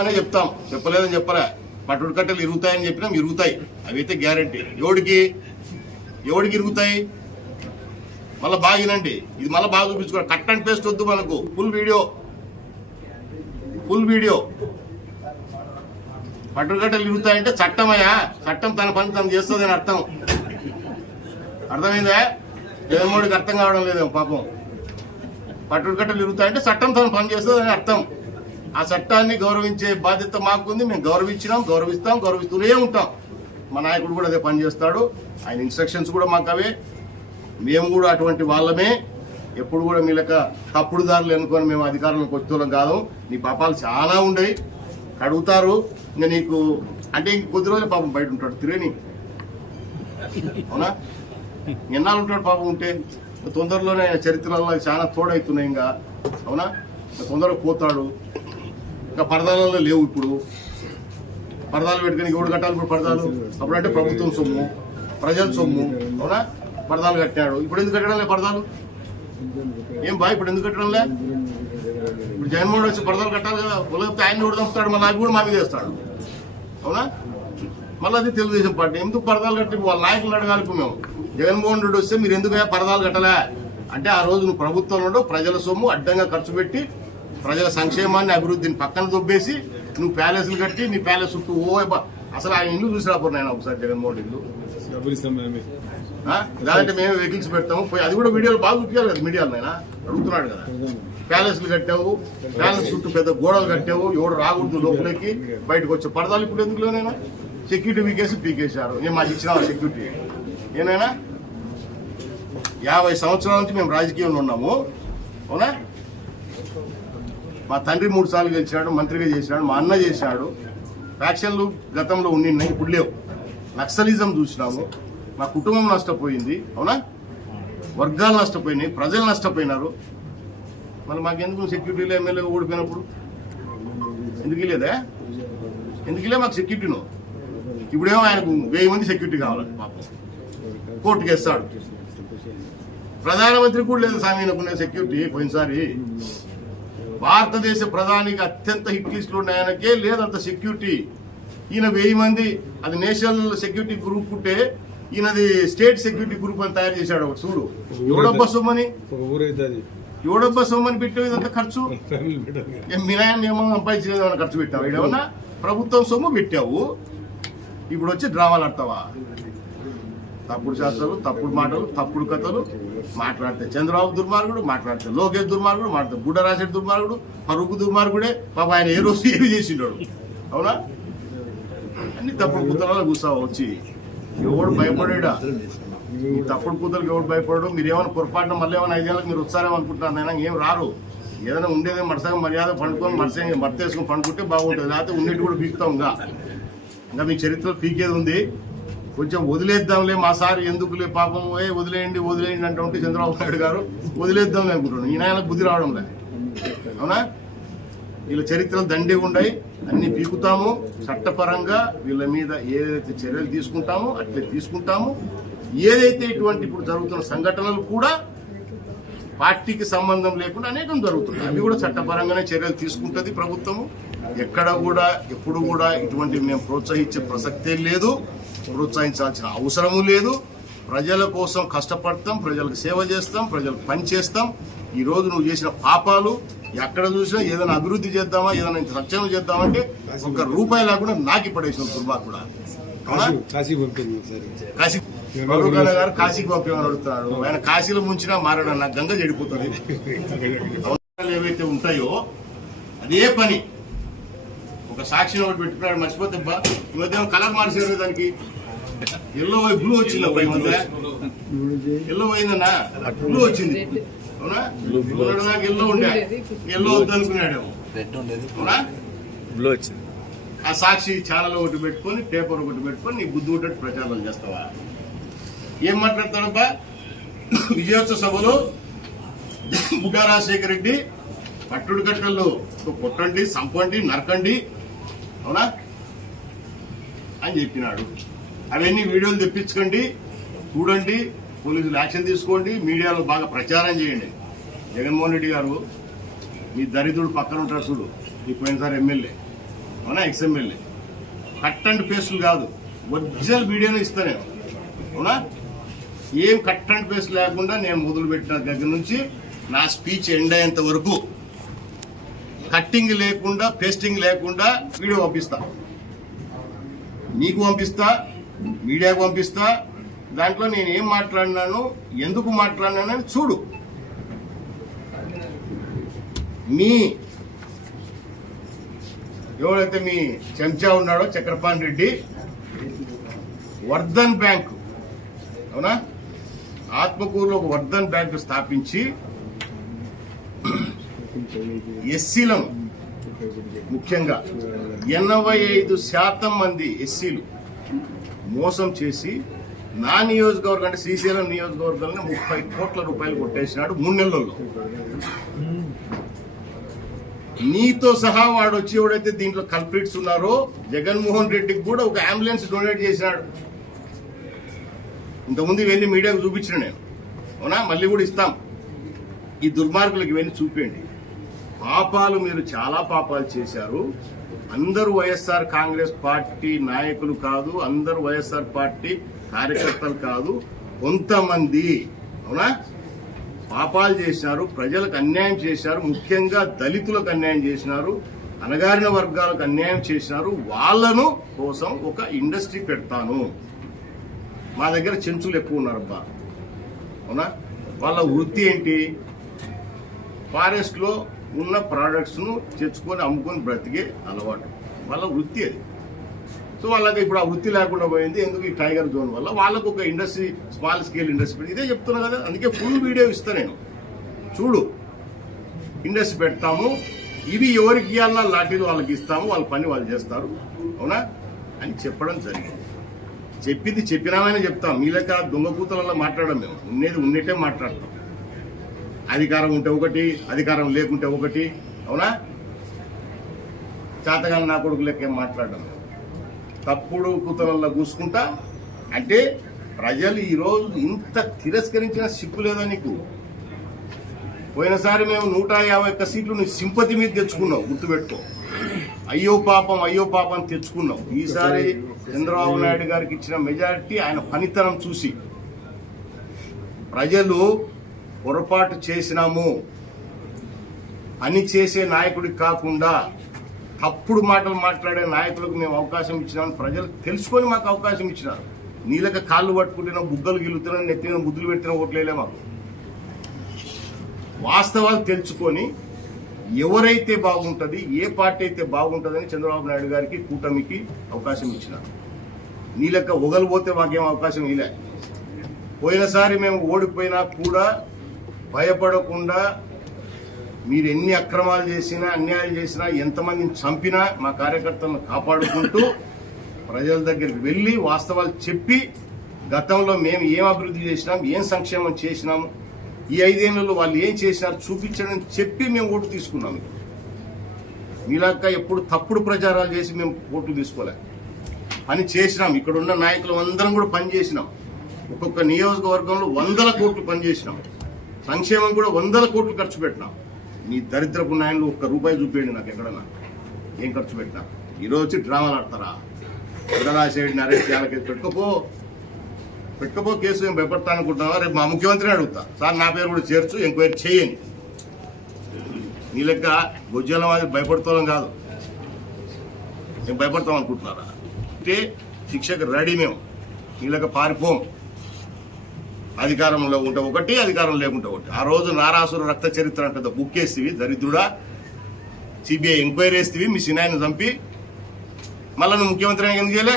అనే చెప్తాం. చెప్పలేదని చెప్పలే. పట్టుడు కట్టెలు ఇరుగుతాయని చెప్పినాం ఇరుగుతాయి. అవి అయితే గ్యారంటీ. ఎవడికి? ఎవడికి ఇరుగుతాయి? మళ్ళీ బాగా వినండి ఇది మళ్ళీ బాగా చూపించుకోండి కట్ అండ్ పేస్ట్ వద్దు మనకు. Full video. Full video. పట్టుకట్టలు ఇరుగుతాయంటే చట్టమయ్యా. చట్టం తన పని తను చేస్తుందని అర్థం. అర్థమైందా? జగన్మోహన్కి అర్థం కావడం లేదేమో పాపం. పట్టుకట్టలు ఇరుగుతాయంటే చట్టం తన పని చేస్తుందని అర్థం. ఆ చట్టాన్ని గౌరవించే బాధ్యత మాకుంది. మేము గౌరవించినాం గౌరవిస్తాం గౌరవిస్తూనే ఉంటాం. మా నాయకుడు కూడా అదే పనిచేస్తాడు ఆయన ఇన్స్ట్రక్షన్స్ కూడా మాకు అవే మేము కూడా అటువంటి వాళ్ళమే. ఎప్పుడు కూడా మీ లెక్క తప్పుడు దారులు అనుకొని మేము అధికారంలోకి వచ్చేవాళ్ళం కాదు. నీ పాపాలు చాలా ఉండయి అడుగుతారు ఇంకా నీకు అంటే ఇంక కొద్ది రోజులు పాపం బయట ఉంటాడు. తిరగని. అవునా? ఎన్నాళ్ళు ఉంటాడు పాపం ఉంటే? తొందరలోనే చరిత్రలో చాలా తోడవుతున్నాయి ఇంకా. అవునా? తొందరగా పోతాడు. ఇంకా పరదాలలో లేవు ఇప్పుడు. పరదాలు పెట్టుకుని ఎవడు కట్టాలి ఇప్పుడు పరదాలు? అప్పుడంటే ప్రభుత్వం సొమ్ము ప్రజల సొమ్ము అవునా? పరదాలు కట్టాడు. ఇప్పుడు ఎందుకు కట్టడం లే పరదాలు? ఏం బా ఇప్పుడు ఎందుకు కట్టడం లే ఇప్పుడు జగన్మోహన్ వచ్చి పరదాలు కట్టాలి కదా లేకపోతే ఆయన కూడా చంపుతాడు మళ్ళీ అవి కూడా మా మీద వేస్తాడు. అవునా? మళ్ళీ అది తెలుగుదేశం పార్టీ. ఎందుకు పరదాలు కట్టి వాళ్ళ నాయకులు అడగాలి మేము? జగన్మోహన్ రెడ్డి వస్తే మీరు ఎందుకు పరదాలు కట్టలే? అంటే ఆ రోజు నువ్వు ప్రభుత్వంలో ప్రజల సొమ్ము అడ్డంగా ఖర్చు పెట్టి ప్రజల సంక్షేమాన్ని అభివృద్ధిని పక్కన దొబ్బేసి నువ్వు ప్యాలెస్లు కట్టి నీ ప్యాలెస్ చుట్టూ ఓ అసలు ఆయన ఇల్లు చూసి రాబోరు నేను ఒకసారి జగన్మోహన్ ఇల్లు? లేదంటే మేము వెహికల్స్ పెడతాము. పోయి అది కూడా వీడియోలు బాగా చూపించాలి కదా మీడియాలో ఆయన అడుగుతున్నాడు కదా. ప్యాలెస్లు కట్టావు ప్యాలెస్ చుట్టూ పెద్ద గోడలు కట్టావు ఎవడు రాకూడదు లోపలికి బయటకు వచ్చే పడదాలు ఇప్పుడు ఎందుకు లేనైనా సెక్యూరిటీ పీకేసి పీకేశారు. నేను మాకు ఇచ్చిన సెక్యూరిటీ? ఏనైనా యాభై సంవత్సరాల నుంచి మేము రాజకీయంలో ఉన్నాము. అవునా? మా తండ్రి మూడు సార్లు గెలిచినాడు మంత్రిగా చేసినాడు మా అన్న చేసినాడు ఫ్యాక్షన్లు గతంలో ఉండినాయి ఇప్పుడు లేవు. నక్సలిజం చూసినాము. మా కుటుంబం నష్టపోయింది అవునా? వర్గాలు నష్టపోయినాయి ప్రజలు నష్టపోయినారు. మరి మాకెందుకు సెక్యూరిటీలో ఎమ్మెల్యే ఓడిపోయినప్పుడు? ఎందుకు లేదా ఎందుకులే మాకు సెక్యూరిటీను ఇప్పుడేమో ఆయనకు వెయ్యి మంది సెక్యూరిటీ కావాలి పాపం. కోర్టుకి వేస్తాడు. ప్రధానమంత్రి కూడా లేదు సామీ సెక్యూరిటీ పోయినసారి. భారతదేశ ప్రధానికి అత్యంత హిట్ లిస్టులు ఉన్న ఆయనకే లేదంత సెక్యూరిటీ ఈయన వెయ్యి మంది అది నేషనల్ సెక్యూరిటీ గ్రూప్ ఉంటే ఈయనది స్టేట్ సెక్యూరిటీ గ్రూప్ అని తయారు చేశాడు ఒక చూడు. ఎవడబ్బా సొమ్మని? ఎవడబ్బా సొమ్మని పెట్టావు ఇదంతా ఖర్చు? ఫ్యామిలీ పెట్టాలి ఏం మీ నాయన ఏమో సంపాదించలేదు ఏమైనా ఖర్చు పెట్టావు? ఏమన్నా ప్రభుత్వం సొమ్ము పెట్టావు. ఇప్పుడు వచ్చి డ్రామాలు ఆడతావా? తప్పుడు శాస్త్రాలు తప్పుడు మాటలు తప్పుడు కథలు మాట్లాడితే చంద్రబాబు దుర్మార్గుడు మాట్లాడితే లోకేష్ దుర్మార్గుడు మాట్లాడితే బుడ్డరాజెడ్ దుర్మార్గుడు పరుగు దుర్మార్గుడే పాప ఆయన ఏ రోజు ఏమి చేసిండాడు. అవునా? అన్ని తప్పుడు కుతలలో కూర్చావు వచ్చి ఎవడు భయపడేడా? ఈ తప్పుడు కూతురికి ఎవడు భయపడడు? మీరు ఏమైనా పొరపాటున మళ్ళీ ఏమైనా ఐదేళ్ళకి మీరు వస్తారేమో అనుకుంటున్నారు. అయినా ఏం రారు. ఏదైనా ఉండేది మరసగా మర్యాద పండుకొని మరసంగా మర్తేసుకొని పండుకుంటే బాగుంటుంది. లేకపోతే ఉండేటి కూడా పీకుతాం ఇంకా. ఇంకా మీ చరిత్ర పీకేది ఉంది. కొంచెం వదిలేద్దాంలే మా సార్ ఎందుకులే పాపం ఏ వదిలేయండి వదిలేయండి అంటే చంద్రబాబు నాయుడు గారు వదిలేద్దాంలే అనుకుంటున్నాను ఈయన ఆయనకు బుద్ధి రావడంలే. అవునా? వీళ్ళ చరిత్రలు దండిగా ఉన్నాయి అన్ని పీకుతాము. చట్టపరంగా వీళ్ళ మీద ఏదైతే చర్యలు తీసుకుంటామో అట్లే తీసుకుంటాము. ఏదైతే ఇటువంటి ఇప్పుడు జరుగుతున్న సంఘటనలు కూడా పార్టీకి సంబంధం లేకుండా అనేకం జరుగుతుంది అవి కూడా చట్టపరంగానే చర్యలు తీసుకుంటుంది ప్రభుత్వము. ఎక్కడ కూడా ఎప్పుడు కూడా ఇటువంటి మేము ప్రోత్సహించే ప్రసక్తే లేదు ప్రోత్సహించాల్సిన అవసరము లేదు. ప్రజల కోసం కష్టపడతాం ప్రజలకు సేవ చేస్తాం ప్రజలకు పని చేస్తాం. ఈ రోజు నువ్వు చేసిన పాపాలు ఎక్కడ చూసినా ఏదైనా అభివృద్ధి చేద్దామా ఏదైనా సంక్షేమం చేద్దామంటే ఒక రూపాయి లేకుండా నాకి పడేసిన దుర్మార్గుడు కాశీ అన్న గారు కాశీకి పంపేమని అడుగుతున్నాడు ఆయన కాశీలో ముంచినా మారాడన్న గంగ చెడిపోతుంది. ఏవైతే ఉంటాయో అదే పని. ఒక సాక్షిని ఒకటి పెట్టుకున్నాడు మర్చిపోతే ఈ మధ్య కలర్ మార్చారు దానికి. ఎల్లో బ్లూ వచ్చింది మధ్య. ఎల్లో పోయిందన్నా? బ్లూ వచ్చింది. అవునా? దాకా ఎల్లో ఉండే. ఎల్లో వద్దు అనుకున్నాడేమో. అవునా? బ్లో వచ్చింది. ఆ సాక్షి ఛానల్ ఒకటి పెట్టుకొని పేపర్ ఒకటి పెట్టుకొని నీ బుద్ధి ఒకటి ప్రచారం చేస్తావా? ఏం మాట్లాడతాడబ్బా? విజయోత్సవ సభలో బుగా రాజశేఖర రెడ్డి పట్టుడు కట్టల్లో కొట్టండి సంపండి నరకండి. అవునా? అని చెప్పినాడు. అవన్నీ వీడియోలు తెప్పించుకోండి చూడండి పోలీసులు యాక్షన్ తీసుకోండి మీడియాలో బాగా ప్రచారం చేయండి. జగన్మోహన్ రెడ్డి గారు మీ దరిద్రుడు పక్కన ఉంటాడు చూడు ఈ పోయినసారి ఎమ్మెల్యే అవునా ఎక్స్ఎమ్మెల్యే కట్ అండ్ పేస్టులు కాదు ఒరిజినల్ వీడియోనే ఇస్తాను నేను అవునా? ఏం కట్ అండ్ పేస్ట్ లేకుండా నేను మొదలుపెట్టిన దగ్గర నుంచి నా స్పీచ్ ఎండ్ అయ్యేంత వరకు కట్టింగ్ లేకుండా పేస్టింగ్ లేకుండా వీడియో పంపిస్తా. నీకు పంపిస్తా మీడియాకు పంపిస్తా. దాంట్లో నేను ఏం మాట్లాడినాను ఎందుకు మాట్లాడినానని చూడు. మీ ఎవరైతే మీ చెంచా ఉన్నాడో చక్రపాణి రెడ్డి వర్ధన్ బ్యాంక్ అవునా? ఆత్మకూరులో ఒక వర్ధన్ బ్యాంకు స్థాపించి ఎస్సీలం ముఖ్యంగా ఎనభై ఐదు శాతం మంది ఎస్సీలు మోసం చేసి నా నియోజకవర్గం అంటే శ్రీశైలం నియోజకవర్గంలో ముప్పై కోట్ల రూపాయలు కొట్టేసినాడు మూడు నెలల్లో. నీతో సహా వాడు వచ్చి ఎవడైతే దీంట్లో కల్ప్రిట్స్ ఉన్నారో జగన్మోహన్ రెడ్డికి కూడా ఒక అంబులెన్స్ డొనేట్ చేసినాడు. ఇంతకుముందు ఇవన్నీ మీడియాకు చూపించిన నేను. అవునా? మళ్ళీ కూడా ఇస్తాం. ఈ దుర్మార్గులకు ఇవన్నీ చూపించండి పాపాలు మీరు చాలా పాపాలు చేశారు. అందరూ వైఎస్ఆర్ కాంగ్రెస్ పార్టీ నాయకులు కాదు అందరూ వైఎస్ఆర్ పార్టీ కార్యకర్తలు కాదు కొంతమంది అవునా? పాపాలు చేసినారు ప్రజలకు అన్యాయం చేశారు ముఖ్యంగా దళితులకు అన్యాయం చేసినారు అనగారిన వర్గాలకు అన్యాయం చేసినారు. వాళ్ళను కోసం ఒక ఇండస్ట్రీ పెడతాను. మా దగ్గర చెంచులు ఎక్కువ ఉన్నారబ్బా. అవునా? వాళ్ళ వృత్తి ఏంటి? ఫారెస్ట్లో ఉన్న ప్రోడక్ట్స్ను తెచ్చుకొని అమ్ముకొని బ్రతికే అలవాటు. వాళ్ళ వృత్తి అది. సో వాళ్ళకి ఇప్పుడు ఆ వృత్తి లేకుండా పోయింది ఎందుకు ఈ టైగర్ జోన్ వల్ల? వాళ్ళకు ఒక ఇండస్ట్రీ స్మాల్ స్కేల్ ఇండస్ట్రీ ఇదే చెప్తున్నా కదా అందుకే ఫుల్ వీడియో ఇస్తా నేను. చూడు ఇండస్ట్రీ పెడతాము ఇవి ఎవరికి ఇవ్వాలన్నా లాఠీలు వాళ్ళకి ఇస్తాము వాళ్ళ పని వాళ్ళు చేస్తారు. అవునా? అని చెప్పడం జరిగింది. చెప్పింది చెప్పినామని చెప్తాం. మీ లెక్క దొంగ కూతలలో మాట్లాడడం మేము. ఉన్నది ఉన్నట్టే మాట్లాడతాం. అధికారం ఉంటే ఒకటి అధికారం లేకుంటే ఒకటి. అవునా? చేతగాని నా కొడుకు లెక్కే మాట్లాడడం తప్పుడు కుతలల్లో కూసుకుంటా అంటే ప్రజలు ఈరోజు ఇంత తిరస్కరించిన సిగ్గు లేదా నీకు? పోయినసారి మేము నూట యాభై ఒక్క సీట్లు నీ సింపతి మీద తెచ్చుకున్నావు గుర్తుపెట్టుకో. అయ్యో పాపం అయ్యో పాపం తెచ్చుకున్నాం. ఈసారి చంద్రబాబు నాయుడు గారికి ఇచ్చిన మెజారిటీ ఆయన పనితనం చూసి. ప్రజలు పొరపాటు చేసినాము అని చేసే నాయకుడికి కాకుండా తప్పుడు మాటలు మాట్లాడే నాయకులకు మేము అవకాశం ఇచ్చినామని ప్రజలు తెలుసుకొని మాకు అవకాశం ఇచ్చినారు. నీళ్ళక కాళ్ళు పట్టుకుంటున్నా బుగ్గలు గిల్లుతున్నా నెత్తిన ముద్దులు పెట్టిన ఓట్లేలే మాకు. వాస్తవాలు తెలుసుకొని ఎవరైతే బాగుంటుంది ఏ పార్టీ అయితే బాగుంటుందని చంద్రబాబు నాయుడు గారికి కూటమికి అవకాశం ఇచ్చినారు. నీళ్ళక ఒగలిపోతే మాకేం అవకాశం ఇలా పోయినసారి మేము ఓడిపోయినా కూడా భయపడకుండా మీరు ఎన్ని అక్రమాలు చేసినా అన్యాయాలు చేసినా ఎంతమందిని చంపినా మా కార్యకర్తలను కాపాడుకుంటూ ప్రజల దగ్గరికి వెళ్ళి వాస్తవాలు చెప్పి గతంలో మేము ఏం అభివృద్ధి చేసినాం ఏం సంక్షేమం చేసినాము ఈ ఐదేళ్ళలో వాళ్ళు ఏం చేసినారు చూపించడం చెప్పి మేము ఓటు తీసుకున్నాము మీలాక ఎప్పుడు తప్పుడు ప్రచారాలు చేసి మేము ఓట్లు తీసుకోలే. పని చేసినాం. ఇక్కడ ఉన్న నాయకులు అందరం కూడా పని చేసినాం. ఒక్కొక్క నియోజకవర్గంలో వందల కోట్లు పనిచేసినాం సంక్షేమం కూడా వందల కోట్లు ఖర్చు పెట్టినాం. మీ దరిద్రపు నాయనలు ఒక్క రూపాయి చూపించండి నాకు ఎక్కడన్నా. ఏం ఖర్చు పెట్టినా? ఈరోజు వచ్చి డ్రామాలు ఆడతారా? బుధరాశేడి నరేష్ యాల కేసు పెట్టుకోపో. పెట్టుకోపో కేసు ఏం భయపడతా అనుకుంటున్నావా రేపు మా ముఖ్యమంత్రిని అడుగుతా. సార్ నా పేరు కూడా చేర్చు ఎంక్వైరీ చేయండి. నీ లెక్క గొజ్జల మాది భయపడతాం కాదు. మేము భయపడతాం అనుకుంటున్నారా? అంటే శిక్షకు రెడీ మేము. నీ లెక్క పారిపోం. అధికారంలో ఉంటే ఒకటి అధికారం లేకుంటే ఒకటి. ఆ రోజు నారాసుర రక్త చరిత్ర అంటే బుక్ వేస్తేవి దరిద్రుడా. సిబిఐ ఎంక్వైరీ వేస్తేవి మీ సినాయిని చంపి. మళ్ళీ నువ్వు ముఖ్యమంత్రి ఎందుకు చేయలే?